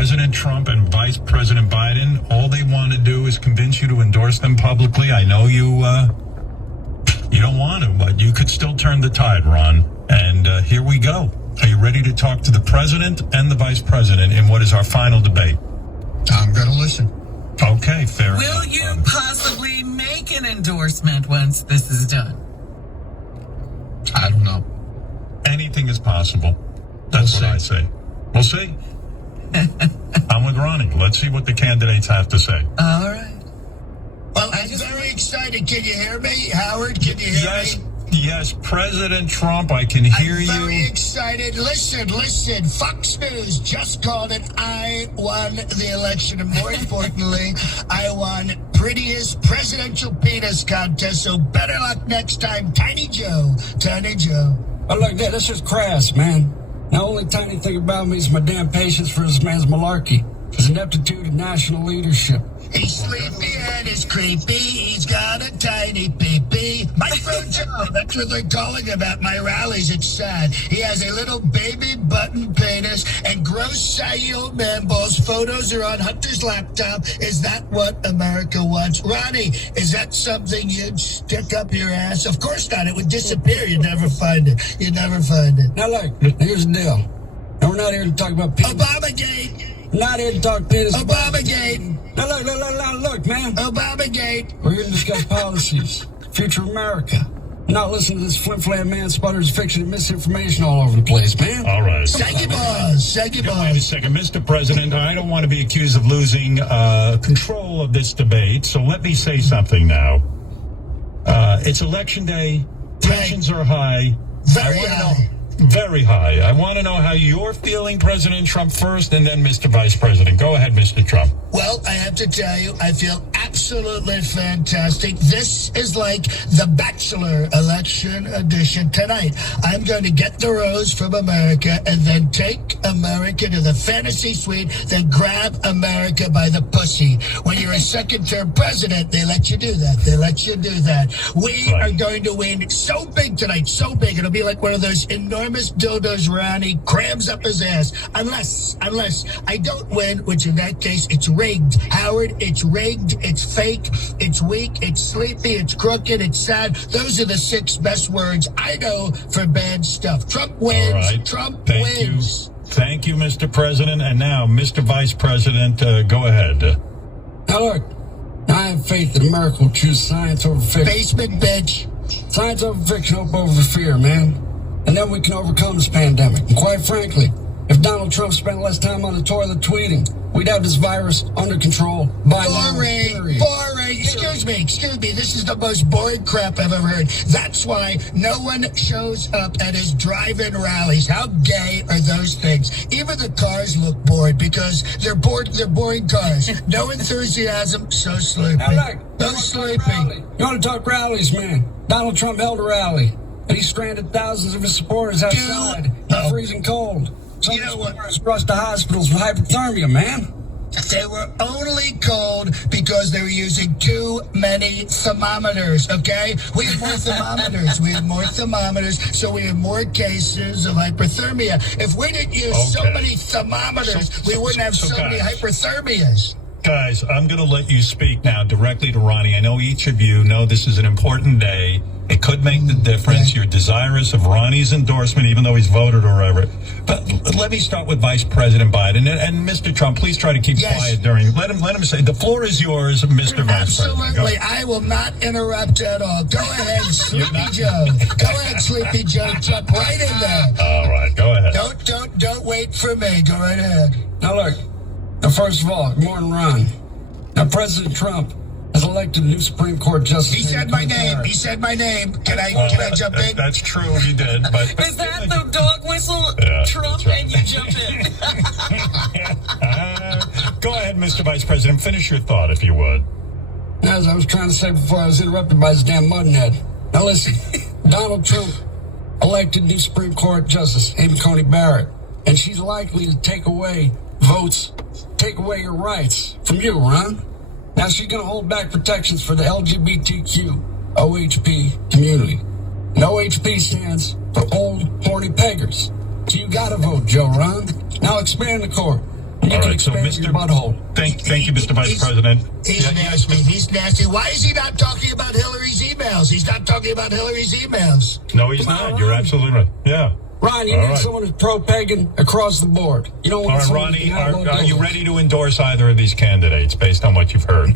President Trump and Vice President Biden, all they want to do is convince you to endorse them publicly. I know you don't want to, but you could still turn the tide, Ron. And here we go. Are you ready to talk to the president and the vice president in what is our final debate? I'm going to listen. Okay, fair enough. Will you possibly make an endorsement once this is done? I don't know. Anything is possible. That's what I say. We'll see. I'm with Ronnie. Let's see what the candidates have to say. All right. Well, I'm very excited. Can you hear me, Howard? Can you hear me? Yes, President Trump, I can hear you. I'm very excited. Listen. Fox News just called it. I won the election, and more importantly, I won prettiest presidential penis contest. So better luck next time, Tiny Joe. Oh, look, that's just crass, man. The only tiny thing about me is my damn patience for this man's malarkey. His ineptitude in national leadership. He's sleepy and he's creepy. He's got a tiny pee-pee. Micro Joe, that's what they're calling him at my rallies. It's sad. He has a little baby button penis and gross saggy old man balls. Photos are on Hunter's laptop. Is that what America wants? Ronnie, is that something you'd stick up your ass? Of course not. It would disappear. You'd never find it. Now, look, here's the deal. Now, we're not here to talk about penis. Obamagate. Not here to talk penis. Obamagate. Now, look, man. Obamagate. We're here to discuss policies, future America. Not listen to this flim-flam man sputters fiction and misinformation all over the place, man. All right. Thank you, boss. Wait a second. Mr. President, I don't want to be accused of losing control of this debate, so let me say something now. It's Election Day. Tensions are high. Very high. I want to know how you're feeling, President Trump, first, and then Mr. Vice President. Go ahead, Mr. Trump. Well, I have to tell you, I feel absolutely fantastic. This is like the Bachelor election edition tonight. I'm going to get the rose from America and then take America to the fantasy suite, then grab America by the pussy. When you're a second-term president, they let you do that. We are going to win so big tonight, so big. It'll be like one of those enormous dildos Ronnie crams up his ass. Unless I don't win, which in that case, it's rigged. Howard, it's rigged, it's fake, it's weak, it's sleepy, it's crooked, it's sad. Those are the 6 best words I know for bad stuff. Trump wins. All right. Trump Thank wins. you. Thank you, Mr. President. And now, Mr. Vice President, go ahead. Now, look, I have faith that America will choose science over fiction. Basement bitch. Science over fiction, hope over fear, man. And then we can overcome this pandemic. And quite frankly, if Donald Trump spent less time on the toilet tweeting, we'd have this virus under control by Boring. Excuse me. This is the most boring crap I've ever heard. That's why no one shows up at his drive-in rallies. How gay are those things? Even the cars look bored because they're bored. They're boring cars. No enthusiasm. So sleepy. Now, look, So sleepy. You want to talk rallies, man? Donald Trump held a rally, and he stranded thousands of his supporters outside in the freezing cold. Some You know what? supporters rushed to hospitals with hypothermia, man. They were only cold because they were using too many thermometers, okay? We have more thermometers, so we have more cases of hypothermia. If we didn't use so many thermometers, we wouldn't have so many hypothermias. Guys, I'm going to let you speak now directly to Ronnie. I know each of you know this is an important day. It could make the difference. You're desirous of Ronnie's endorsement, even though he's voted or whatever. But let me start with Vice President Biden. And Mr. Trump, please try to keep quiet during. Let him say. The floor is yours, Mr. Vice President. Absolutely. I will not interrupt at all. Go ahead, Sleepy Joe. Go ahead, Sleepy Joe. Jump right in there. All right, go ahead. Don't wait for me. Go right ahead. Now, look. Now, first of all, good morning, Ron. Now, President Trump has elected a new Supreme Court justice. He said my name. Can I jump in? That's true, you did. But Is that the dog whistle, Trump, right. And you jump in? Go ahead, Mr. Vice President. Finish your thought, if you would. As I was trying to say before I was interrupted by this damn muttonhead. Now, listen. Donald Trump elected new Supreme Court Justice Amy Coney Barrett, and she's likely to take away votes, take away your rights from you, Ron. Now she's going to hold back protections for the LGBTQ OHP community. And OHP stands for old horny peggers. So you got to vote, Joe Ron. Now expand the court. You All can right, so expand Mr. your butthole. Thank you, Mr. Vice President. He's Yeah, nasty. He's nasty. Why is he not talking about Hillary's emails? He's not talking about Hillary's emails. No, he's Come on, not. You're Ron. absolutely right. Yeah. Ron, you All need right. someone who's pro-pagan across the board. You don't All want right, someone Ronnie, who can outlaw are you donuts. ready to endorse either of these candidates based on what you've heard?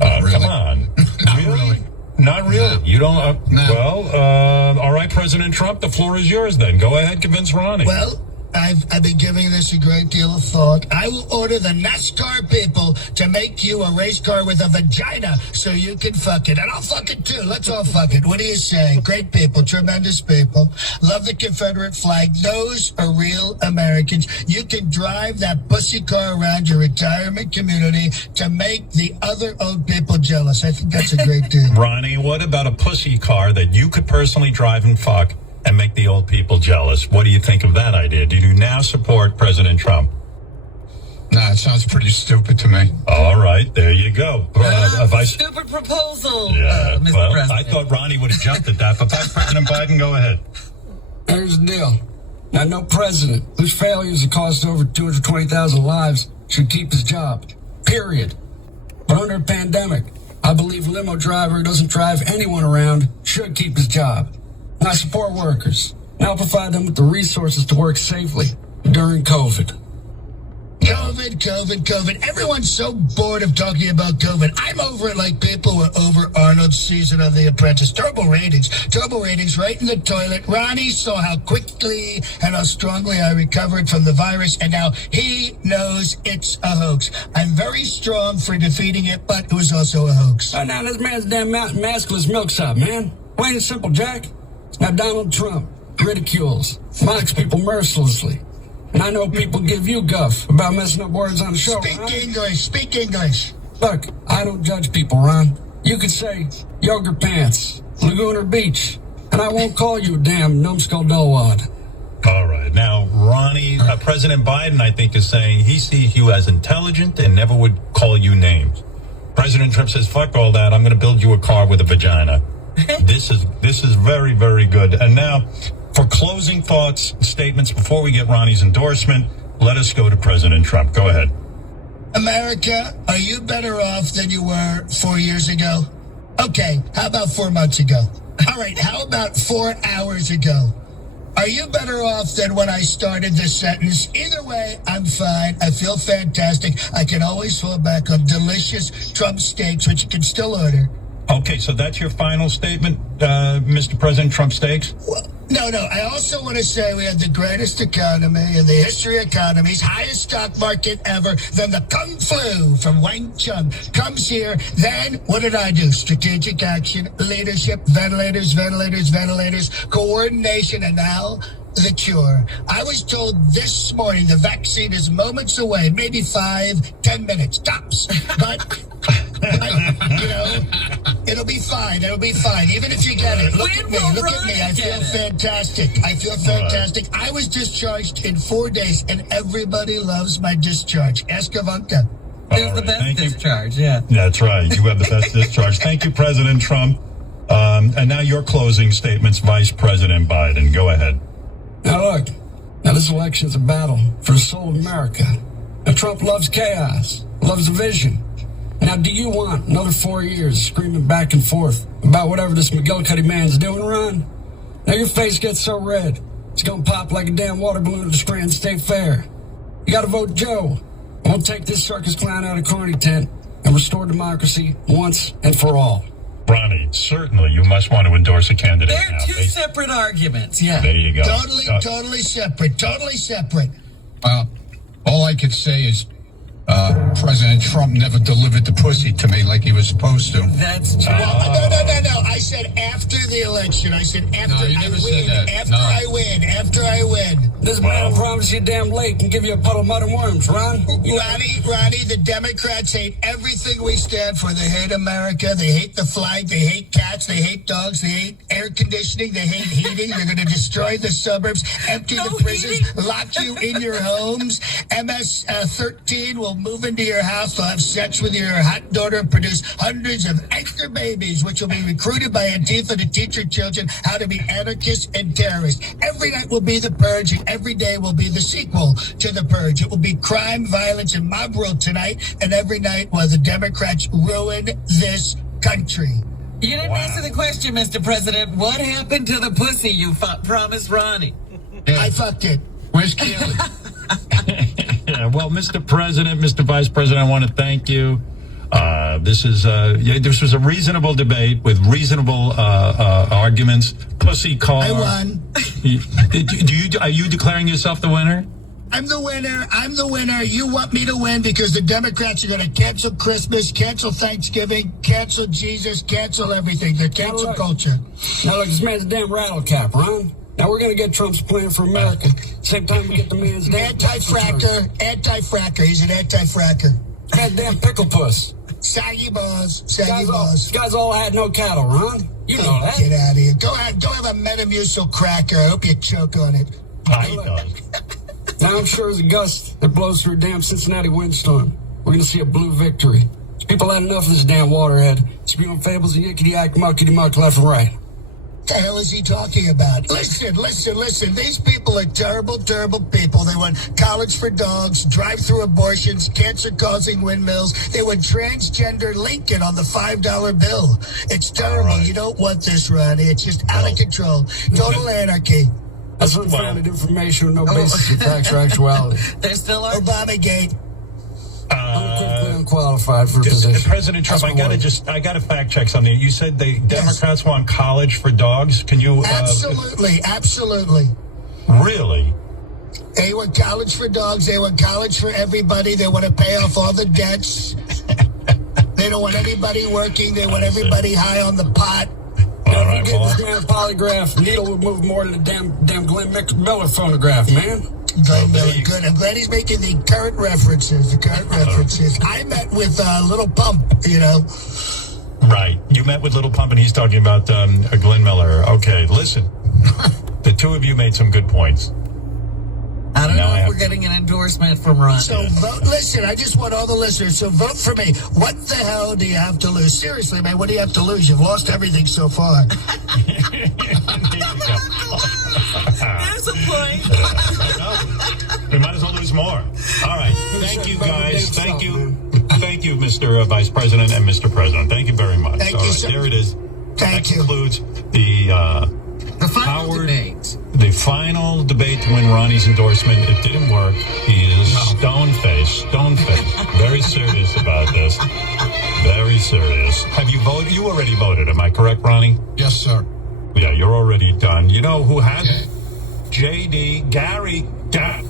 Come on. Not really. Not really. You don't. No. Well, all right, President Trump, the floor is yours then. Go ahead, convince Ronnie. Well, I've been giving this a great deal of thought. I will order the NASCAR people to make you a race car with a vagina so you can fuck it. And I'll fuck it too. Let's all fuck it. What do you say? Great people, tremendous people. Love the Confederate flag. Those are real Americans. You can drive that pussy car around your retirement community to make the other old people jealous. I think that's a great deal. Ronnie, what about a pussy car that you could personally drive and fuck and make the old people jealous? What do you think of that idea? Do you now support President Trump? No, it sounds pretty stupid to me. All right, there you go. Vice. Stupid proposal, Yeah, Mr. well, President. I thought Ronnie would have jumped at that, but Vice President Biden, go ahead. Here's the deal. Now, no president whose failures have cost over 220,000 lives should keep his job. Period. But under a pandemic, I believe a limo driver who doesn't drive anyone around should keep his job. And I support workers. And I'll provide them with the resources to work safely during COVID. COVID. Everyone's so bored of talking about COVID. I'm over it like people were over Arnold's season of The Apprentice. Terrible ratings right in the toilet. Ronnie saw how quickly and how strongly I recovered from the virus, and now he knows it's a hoax. I'm very strong for defeating it, but it was also a hoax. Oh, now this man's damn maskless milksop, man. Plain and simple, Jack. Now Donald Trump ridicules, mocks people mercilessly. And I know people give you guff about messing up words on the show, Ron. Speak English. Look, I don't judge people, Ron. You could say yogurt pants, Laguna Beach, and I won't call you a damn numbskull dullwad. All right. Now, Ronnie, President Biden, I think, is saying he sees you as intelligent and never would call you names. President Trump says, fuck all that. I'm going to build you a car with a vagina. This is very, very good. And now, for closing thoughts, statements, before we get Ronnie's endorsement, let us go to President Trump. Go ahead. America, are you better off than you were 4 years ago? Okay, how about 4 months ago? All right, how about 4 hours ago? Are you better off than when I started this sentence? Either way, I'm fine. I feel fantastic. I can always fall back on delicious Trump steaks, which you can still order. Okay, so that's your final statement, Mr. President Trump steaks? Well, no. I also want to say we have the greatest economy in the history of economies, highest stock market ever. Then the Kung Flu from Wang Chung comes here. Then what did I do? Strategic action, leadership, ventilators, coordination, and now the cure. I was told this morning the vaccine is moments away, maybe 5-10 minutes, tops. But it'll be fine. Even if you get it. Look at me. I feel fantastic. I was discharged in 4 days, and everybody loves my discharge. Ask Ivanka. It was the best discharge, yeah. That's right. You have the best discharge. Thank you, President Trump. And now your closing statements, Vice President Biden. Go ahead. Now look, this election's a battle for the soul of America. Now Trump loves chaos, loves division. Now do you want another 4 years screaming back and forth about whatever this McGillicuddy man's doing, Ron? Now your face gets so red, it's gonna pop like a damn water balloon at the Scranton State Fair. You gotta vote Joe. We'll take this circus clown out of Carney tent and restore democracy once and for all. Ronnie, certainly you must want to endorse a candidate They're now. two separate arguments, yeah. There you go. Totally separate. Well, all I could say is President Trump never delivered the pussy to me like he was supposed to. That's true. No. I said after the election. I said after No, you I never win. said that. After I win. This man will promise you a damn lake and give you a puddle of mud and worms, Ron. Ronnie, the Democrats hate everything we stand for. They hate America. They hate the flag. They hate cats. They hate dogs. They hate air conditioning. They hate heating. They're going to destroy the suburbs, empty the prisons, lock you in your homes. MS-13 will move into your house. They'll have sex with your hot daughter and produce hundreds of anchor babies, which will be recruited by Antifa to teach your children how to be anarchists and terrorists. Every night will be the purge, and every day will be the sequel to The Purge. It will be crime, violence, and mob rule tonight and every night while the Democrats ruin this country. You didn't answer the question, Mr. President. What happened to the pussy you promised Ronnie? I fucked it. Where's Keely? Yeah, well, Mr. President, Mr. Vice President, I want to thank you. This was a reasonable debate with reasonable arguments. Pussy car. I won. Are you declaring yourself the winner? I'm the winner. You want me to win because the Democrats are going to cancel Christmas, cancel Thanksgiving, cancel Jesus, cancel everything. They're cancel culture. Now look, this man's a damn rattle cap, Ron. Now we're gonna get Trump's plan for America. Same time we get the man's damn Anti-fracker. He's an anti-fracker. Goddamn pickle puss. Saggy balls. These guys all had no cattle, Ron. You know that. Get out of here. Go have a Metamucil cracker. I hope you choke on it. I does. Now I'm sure as a gust that blows through a damn Cincinnati windstorm, we're gonna see a blue victory. People had enough of this damn waterhead spewing fables and yickety-yak, muckety-muck left and right. What the hell is he talking about? Listen. These people are terrible people. They want college for dogs, drive-through abortions, cancer-causing windmills. They want transgender Lincoln on the $5 bill. It's terrible. Right. You don't want this, Ronnie. It's just out of control. Total anarchy. That's unfounded information with no basis in facts or actuality. There still are. Obamagate. Unequivocally unqualified for the position. President Trump, I gotta fact check something. You said the Democrats want college for dogs. Can you? Absolutely. Really? They want college for dogs. They want college for everybody. They want to pay off all the debts. They don't want anybody working. They want everybody high on the pot. All right, Get this man a polygraph. Needle would move more than the damn Glenn Miller phonograph, man. Glenn Miller, good. I'm glad he's making the current references. I met with Little Pump, Right. You met with Little Pump, and he's talking about Glenn Miller. Okay, listen. The two of you made some good points. I don't know if we're getting an endorsement from Ron. So vote. Listen, I just want all the listeners. So vote for me. What the hell do you have to lose? Seriously, man, what do you have to lose? You've lost everything so far. There's a point. We might as well lose more. All right. Thank you, guys. Thank you. Thank you, Mr. Vice President and Mr. President. Thank you very much. Thank All you, right, sir. there it is. Thank that you. concludes the Final debate. The final debate to win Ronnie's endorsement. It didn't work. He is stone-faced. Very serious about this. Very serious. Have you voted? You already voted. Am I correct, Ronnie? Yes, sir. Yeah, you're already done. You know who had? JD, Gary.